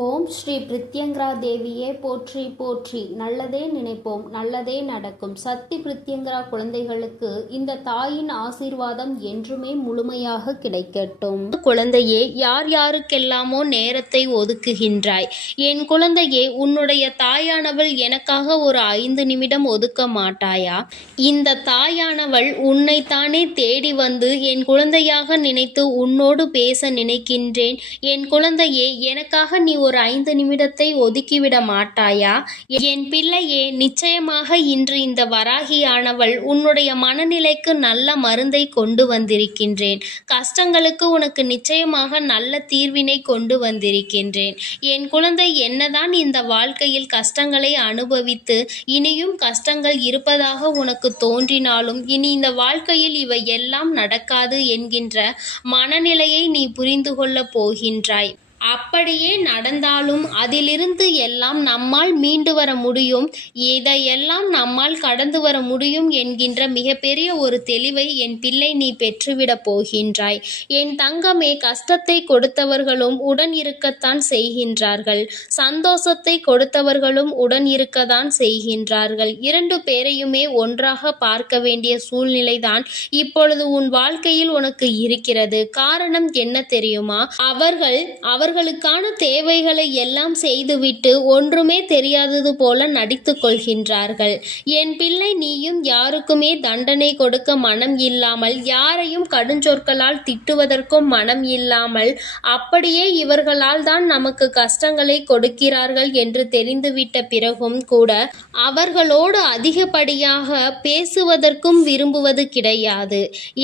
ஓம் ஸ்ரீ பிரித்யங்கரா தேவியே போற்றி போற்றி. நல்லதே நினைப்போம், நல்லதே நடக்கும். சக்தி பிரித்யங்கரா குழந்தைகளுக்கு இந்த தாயின் ஆசீர்வாதம் என்றுமே முழுமையாக கிடைக்கட்டும். குழந்தையே, யார் யாருக்கெல்லாமோ நேரத்தை ஒதுக்குகின்றாய். என் குழந்தையே, உன்னுடைய தாயானவள் எனக்காக ஒரு 5 நிமிடம் ஒதுக்க மாட்டாயா? இந்த தாயானவள் உன்னைத்தானே தேடி வந்து என் குழந்தையாக நினைத்து உன்னோடு பேச நினைக்கின்றேன். என் குழந்தையே, எனக்காக நீ ஒரு 5 நிமிடத்தை ஒதுக்கிவிட மாட்டாயா? என் பிள்ளையே, நிச்சயமாக இன்று இந்த வராகியானவள் உன்னுடைய மனநிலைக்கு நல்ல மருந்தை கொண்டு வந்திருக்கின்றேன். கஷ்டங்களுக்கு உனக்கு நிச்சயமாக நல்ல தீர்வினை கொண்டு வந்திருக்கின்றேன். என் குழந்தை, என்னதான் இந்த வாழ்க்கையில் கஷ்டங்களை அனுபவித்து இனியும் கஷ்டங்கள் இருப்பதாக உனக்கு தோன்றினாலும் இனி இந்த வாழ்க்கையில் இவை எல்லாம் நடக்காது என்கின்ற மனநிலையை நீ புரிந்து கொள்ளப் போகின்றாய். அப்படியே நடந்தாலும் அதிலிருந்து எல்லாம் நம்மால் மீண்டு வர முடியும், இதையெல்லாம் நம்மால் கடந்து வர முடியும் என்கின்ற மிகப்பெரிய ஒரு தெளிவை என் பிள்ளை நீ பெற்றுவிடப் போகின்றாய். என் தங்கமே, கஷ்டத்தை கொடுத்தவர்களும் உடன் இருக்கத்தான் செய்கின்றார்கள், சந்தோஷத்தை கொடுத்தவர்களும் உடன் இருக்கத்தான் செய்கின்றார்கள். 2 பேரையுமே ஒன்றாக பார்க்க வேண்டிய சூழ்நிலைதான் இப்பொழுது உன் வாழ்க்கையில் உனக்கு இருக்கிறது. காரணம் என்ன தெரியுமா? அவர்களுக்கான தேவைகளை எல்லாம் செய்துவிட்டு ஒன்றுமே தெரியாதது போல நடித்து கொள்கின்றார்கள். என் பிள்ளை, நீயும் யாருக்குமே தண்டனை கொடுக்க மனம் இல்லாமல், யாரையும் கடுஞ்சொற்களால் திட்டுவதற்கும் மனம் இல்லாமல், அப்படியே இவர்களால் தான் நமக்கு கஷ்டங்களை கொடுக்கிறார்கள் என்று தெரிந்துவிட்ட பிறகும் கூட அவர்களோடு அதிகப்படியாக பேசுவதற்கும் விரும்புவது கிடையாது.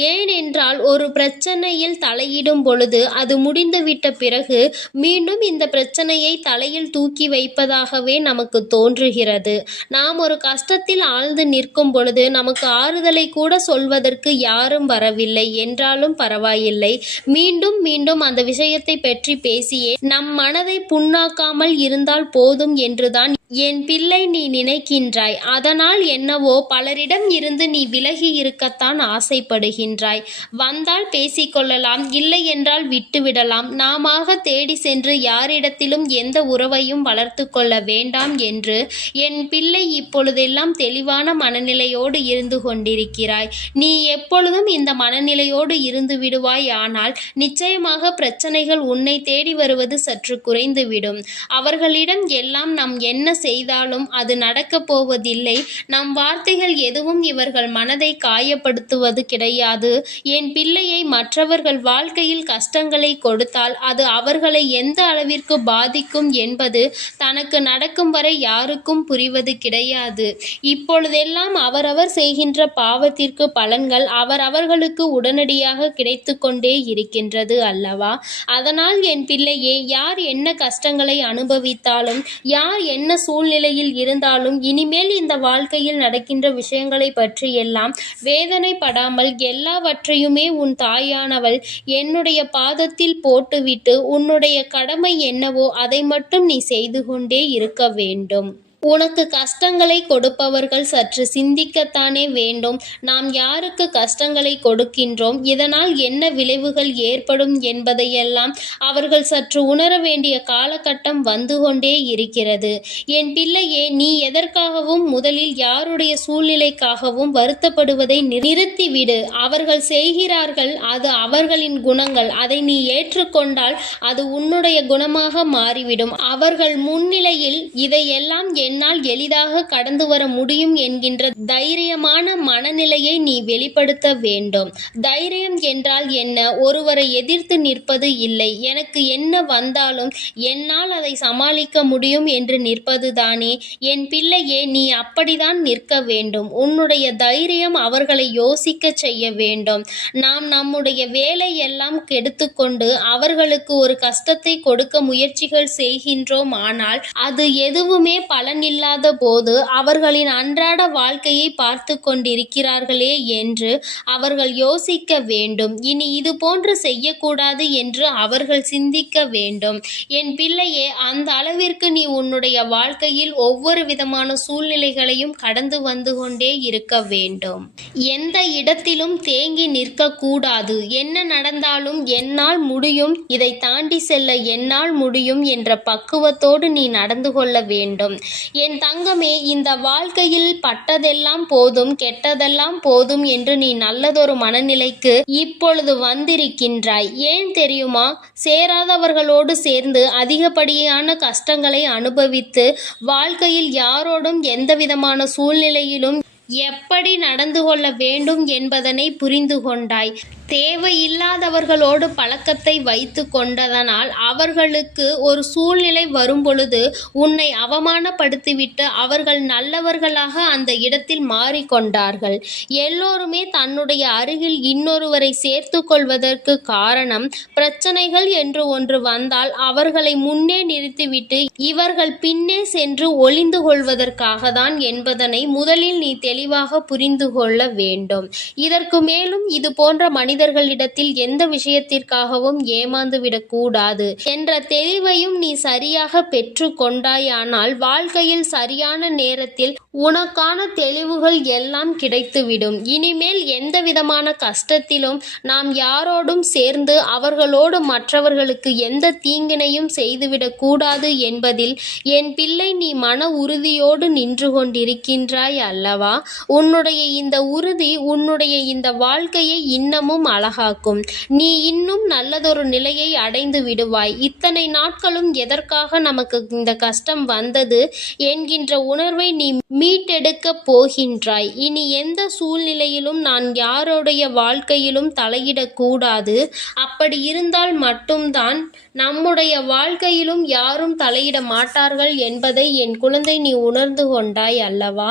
ஏனென்றால் ஒரு பிரச்சனையில் தலையிடும் பொழுது அது முடிந்துவிட்ட பிறகு மீண்டும் இந்த பிரச்சனையை தலையில் தூக்கி வைப்பதாகவே நமக்கு தோன்றுகிறது. நாம் ஒரு கஷ்டத்தில் ஆழ்ந்து நிற்கும் பொழுது நமக்கு ஆறுதலை கூட சொல்வதற்கு யாரும் வரவில்லை என்றாலும் பரவாயில்லை, மீண்டும் மீண்டும் அந்த விஷயத்தை பற்றி பேசியே நம் மனதை புண்ணாக்காமல் இருந்தால் போதும் என்றுதான் என் பிள்ளை நீ நினைக்கின்றாய். அதனால் என்னவோ பலரிடம் இருந்து நீ விலகி இருக்கத்தான் ஆசைப்படுகின்றாய். வந்தால் பேசிக்கொள்ளலாம், இல்லை என்றால் விட்டுவிடலாம், நாமாக தேடி சென்று யாரிடத்திலும் எந்த உறவையும் வளர்த்து கொள்ள வேண்டாம் என்று என் பிள்ளை இப்பொழுதெல்லாம் தெளிவான மனநிலையோடு இருந்து கொண்டிருக்கிறாய். நீ எப்பொழுதும் இந்த மனநிலையோடு இருந்து விடுவாய், ஆனால் நிச்சயமாக பிரச்சனைகள் உன்னை தேடி வருவது சற்று குறைந்துவிடும். அவர்களிடம் எல்லாம் நாம் என்ன செய்தாலும் அது நடக்கப் போவதில்லை. நம் வார்த்தைகள் எதுவும் இவர்கள் மனதை காயப்படுத்துவது கிடையாது. என் பிள்ளையை, மற்றவர்கள் வாழ்க்கையில் கஷ்டங்களை கொடுத்தால் அது அவர்களை எந்த அளவிற்கு பாதிக்கும் என்பது தனக்கு நடக்கும் வரை யாருக்கும் புரிவது கிடையாது. இப்பொழுதெல்லாம் அவரவர் செய்கின்ற பாவத்திற்கு பலன்கள் அவரவர்களுக்கு உடனடியாக கிடைத்து கொண்டே இருக்கின்றது அல்லவா? அதனால் என் பிள்ளையே, யார் என்ன கஷ்டங்களை அனுபவித்தாலும், யார் என்ன சூழ்நிலையில் இருந்தாலும், இனிமேல் இந்த வாழ்க்கையில் நடக்கின்ற விஷயங்களை பற்றி எல்லாம் வேதனைப்படாமல் எல்லாவற்றையுமே உன் தாயானவள் என்னுடைய பாதத்தில் போட்டுவிட்டு உன்னுடைய கடமை என்னவோ அதை மட்டும் நீ செய்து கொண்டே இருக்க வேண்டும். உனக்கு கஷ்டங்களை கொடுப்பவர்கள் சற்று சிந்திக்கத்தானே வேண்டும். நாம் யாருக்கு கஷ்டங்களை கொடுக்கின்றோம், இதனால் என்ன விளைவுகள் ஏற்படும் என்பதையெல்லாம் அவர்கள் சற்று உணர வேண்டிய காலகட்டம் வந்து கொண்டே இருக்கிறது. என் பிள்ளையே, நீ எதற்காகவும் முதலில் யாருடைய சூழ்நிலைக்காகவும் வருத்தப்படுவதை நிறுத்திவிடு. அவர்கள் செய்கிறார்கள், அது அவர்களின் குணங்கள். அதை நீ ஏற்றுக்கொண்டால் அது உன்னுடைய குணமாக மாறிவிடும். அவர்கள் முன்னிலையில் இதையெல்லாம் என்னால் எளிதாக கடந்து வர முடியும் என்கின்ற தைரியமான மனநிலையை நீ வெளிப்படுத்த வேண்டும். தைரியம் என்றால் என்ன? ஒருவரை எதிர்த்து நிற்பது இல்லை. எனக்கு என்ன வந்தாலும் என்னால் அதை சமாளிக்க முடியும் என்று நிற்பது தானே. என் பிள்ளையே, நீ அப்படிதான் நிற்க வேண்டும். உன்னுடைய தைரியம் அவர்களை யோசிக்க செய்ய வேண்டும். நாம் நம்முடைய வேலையெல்லாம் கெடுத்துக்கொண்டு அவர்களுக்கு ஒரு கஷ்டத்தை கொடுக்க முயற்சிகள் செய்கின்றோம், ஆனால் அது எதுவுமே பலன் கடன் இல்லாத போது அவர்களின் அன்றாட வாழ்க்கையை பார்த்து கொண்டிருக்கிறார்களே என்று அவர்கள் யோசிக்க வேண்டும். இனி இது போன்று செய்யக்கூடாது என்று அவர்கள் சிந்திக்க வேண்டும். என் பிள்ளையே, அந்த அளவிற்கு நீ உன்னுடைய வாழ்க்கையில் ஒவ்வொரு விதமான சூழ்நிலைகளையும் கடந்து வந்து கொண்டே இருக்க வேண்டும். எந்த இடத்திலும் தேங்கி நிற்கக்கூடாது. என்ன நடந்தாலும் என்னால் முடியும், இதை தாண்டி செல்ல என்னால் முடியும் என்ற பக்குவத்தோடு நீ நடந்து கொள்ள வேண்டும். என் தங்கமே, இந்த வாழ்க்கையில் பட்டதெல்லாம் போதும், கெட்டதெல்லாம் போதும் என்று நீ நல்லதொரு மனநிலைக்கு இப்பொழுது வந்திருக்கின்றாய். ஏன் தெரியுமா? சேராதவர்களோடு சேர்ந்து அதிகப்படியான கஷ்டங்களை அனுபவித்து வாழ்க்கையில் யாரோடும் எந்தவிதமான சூழ்நிலையிலும் எப்படி நடந்து கொள்ள வேண்டும் என்பதனை புரிந்து கொண்டாய். தேவையில்லாதவர்களோடு பழக்கத்தை வைத்து கொண்டதனால் அவர்களுக்கு ஒரு சூழ்நிலை வரும்பொழுது உன்னை அவமானப்படுத்திவிட்டு அவர்கள் நல்லவர்களாக அந்த இடத்தில் மாறிக்கொண்டார்கள். எல்லோருமே தன்னுடைய அருகில் இன்னொருவரை சேர்த்து கொள்வதற்கு காரணம், பிரச்சனைகள் என்று ஒன்று வந்தால் அவர்களை முன்னே நிறுத்திவிட்டு இவர்கள் பின்னே சென்று ஒளிந்து கொள்வதற்காக தான் என்பதனை முதலில் நீ தெளிவாக புரிந்து கொள்ள வேண்டும். இதற்கு மேலும் இது போன்ற மனிதர்களிடத்தில் எந்த விஷயத்திற்காகவும் ஏமாந்து விடக்கூடாது என்ற தெளிவையும் நீ சரியாக பெற்று கொண்டாயானால் வாழ்க்கையில் சரியான நேரத்தில் உனக்கான தெளிவுகள் எல்லாம் கிடைத்துவிடும். இனிமேல் எந்த விதமான கஷ்டத்திலும் நாம் யாரோடும் சேர்ந்து அவர்களோடு மற்றவர்களுக்கு எந்த தீங்கினையும் செய்துவிடக் கூடாது என்பதில் என் பிள்ளை நீ மன உறுதியோடு நின்று கொண்டிருக்கின்றாய் அல்லவா? உன்னுடைய இந்த உறுதி உன்னுடைய இந்த வாழ்க்கையை இன்னமும் அழகாக்கும். நீ இன்னும் நல்லதொரு நிலையை அடைந்து விடுவாய். இத்தனை நாட்களும் எதற்காக நமக்கு இந்த கஷ்டம் வந்தது என்கின்ற உணர்வை நீ மீட்டெடுக்க போகின்றாய். இனி எந்த சூழ்நிலையிலும் நான் யாருடைய வாழ்க்கையிலும் தலையிடக்கூடாது. அப்படி இருந்தால் மட்டும்தான் நம்முடைய வாழ்க்கையிலும் யாரும் தலையிட மாட்டார்கள் என்பதை என் குழந்தை நீ உணர்ந்து கொண்டாய் அல்லவா?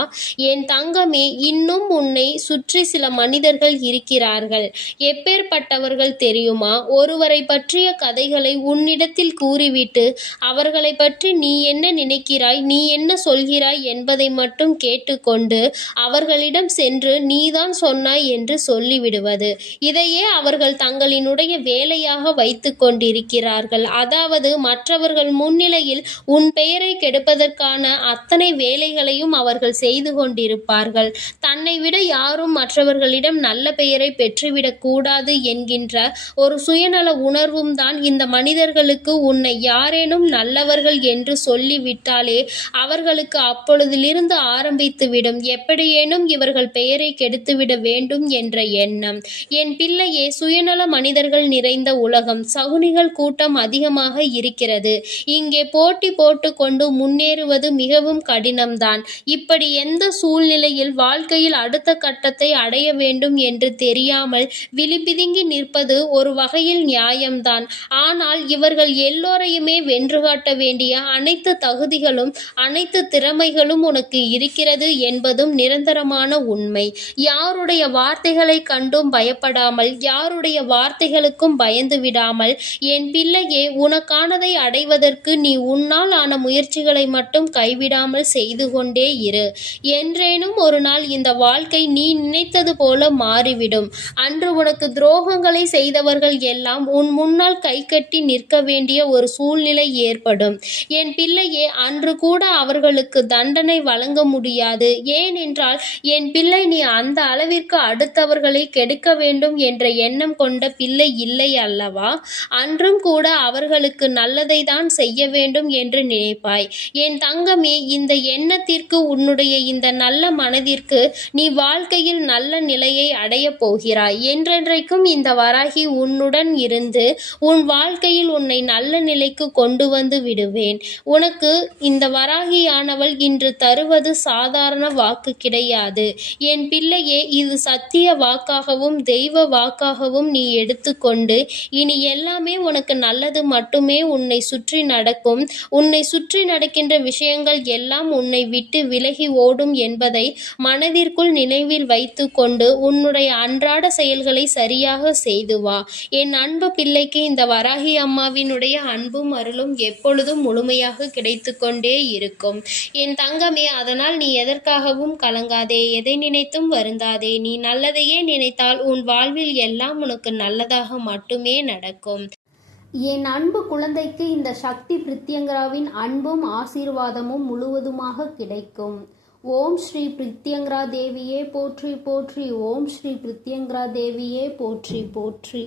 என் தங்கமே, இன்னும் உன்னை சுற்றி சில மனிதர்கள் இருக்கிறார்கள். எப்பேற்பட்டவர்கள் தெரியுமா? ஒருவரை பற்றிய கதைகளை உன்னிடத்தில் கூறிவிட்டு அவர்களை பற்றி நீ என்ன நினைக்கிறாய், நீ என்ன சொல்கிறாய் என்பதை மட்டும் கேட்டுக்கொண்டு அவர்களிடம் சென்று நீதான் சொன்னாய் என்று சொல்லிவிடுவது. இதையே அவர்கள் தங்களினுடைய வேலையாக வைத்து கொண்டிருக்கிறார்கள். அதாவது மற்றவர்கள் முன்னிலையில் உன் பெயரை கெடுப்பதற்கான அத்தனை வேலைகளையும் அவர்கள் செய்து கொண்டிருப்பார்கள். தன்னை விட யாரும் மற்றவர்களிடம் நல்ல பெயரை பெற்றுவிடக் கூடாது என்கின்ற ஒரு சுயநல உணர்வும் தான் இந்த மனிதர்களுக்கு உன்னை யாரேனும் நல்லவர்கள் என்று சொல்லிவிட்டாலே அவர்களுக்கு அப்பொழுதிலிருந்து ஆரம்பித்துவிடும் எப்படியேனும் இவர்கள் பெயரை கெடுத்துவிட வேண்டும் என்ற எண்ணம். என் பிள்ளையே, சுயநல மனிதர்கள் நிறைந்த உலகம், சகுனிகள் கூட்டம் அதிகமாக இருக்கிறது. இங்கே போட்டி போட்டுக்கொண்டு முன்னேறுவது மிகவும் கடினம்தான். இப்படி எந்த சூழ்நிலையில் வாழ்க்கையில் அடுத்த கட்டத்தை அடைய வேண்டும் என்று தெரியாமல் விழிபிதுங்கி நிற்பது ஒரு வகையில் நியாயம்தான். ஆனால் இவர்கள் எல்லோரையுமே வென்று காட்ட வேண்டிய அனைத்து தகுதிகளும் அனைத்து திறமைகளும் உனக்கு இருக்கிறது என்பதும் நிரந்தரமான உண்மை. யாருடைய வார்த்தைகளை கண்டும் பயப்படாமல், யாருடைய வார்த்தைகளுக்கும் பயந்து விடாமல் என் பிள்ளையே, உனக்கானதை அடைவதற்கு நீ உன்னால் ஆன முயற்சிகளை மட்டும் கைவிடாமல் செய்து கொண்டே இரு. என்றேனும் ஒரு நாள் இந்த வாழ்க்கை நீ நினைத்தது போல மாறிவிடும். அன்று உனக்கு துரோகங்களை செய்தவர்கள் எல்லாம் உன் முன்னால் கை கட்டி நிற்க வேண்டிய ஒரு சூழ்நிலை ஏற்படும். என் பிள்ளையே, அன்று கூட அவர்களுக்கு தண்டனை வழங்க முடியாது. ஏனென்றால் என் பிள்ளை நீ அந்த அளவிற்கு அடுத்தவர்களை கெடுக்க வேண்டும் என்ற எண்ணம் கொண்ட பிள்ளை இல்லை அல்லவா? அன்றும் கூட அவர்களுக்கு நல்லதை தான் செய்ய வேண்டும் என்று நினைப்பாய். என் தங்கமே, இந்த எண்ணத்திற்கு உன்னுடைய இந்த நல்ல மனதிற்கு நீ வாழ்க்கையில் நல்ல நிலையை அடையப் போகிறாய். என்றென்றைக்கும் இந்த வராகி உன்னுடன் இருந்து உன் வாழ்க்கையில் உன்னை நல்ல நிலைக்கு கொண்டு வந்து விடுவேன். உனக்கு இந்த வராகியானவள் இன்று தருவது சாதாரண வாக்கு கிடையாது. என் பிள்ளையே, இது சத்திய வாக்காகவும் தெய்வ வாக்காகவும் நீ எடுத்துக்கொண்டு இனி எல்லாமே உனக்கு நல்லது மட்டுமே உன்னை சுற்றி நடக்கும். உன்னை சுற்றி நடக்கின்ற விஷயங்கள் எல்லாம் உன்னை விட்டு விலகி ஓடும் என்பதை மனதிற்குள் நினைவில் வைத்து கொண்டு உன்னுடைய அன்றாட செயல்களை சரியாக செய்து வா. என் அன்பு பிள்ளைக்கு இந்த வராகி அம்மாவினுடைய அன்பும் அருளும் எப்பொழுதும் முழுமையாக கிடைத்து கொண்டே இருக்கும். என் தங்கமே, அதனால் நீ எதற்காகவும் கலங்காதே, எதை நினைத்தும் வருந்தாதே. நீ நல்லதையே நினைத்தால் உன் வாழ்வில் எல்லாம் உனக்கு நல்லதாக மட்டுமே நடக்கும். என் அன்பு குழந்தைக்கு இந்த சக்தி பிரித்யங்கராவின் அன்பும் ஆசீர்வாதமும் முழுவதுமாக கிடைக்கும். ஓம் ஸ்ரீ பிரித்யங்கரா தேவியே போற்றி போற்றி. ஓம் ஸ்ரீ பிரித்யங்கரா தேவியே போற்றி போற்றி.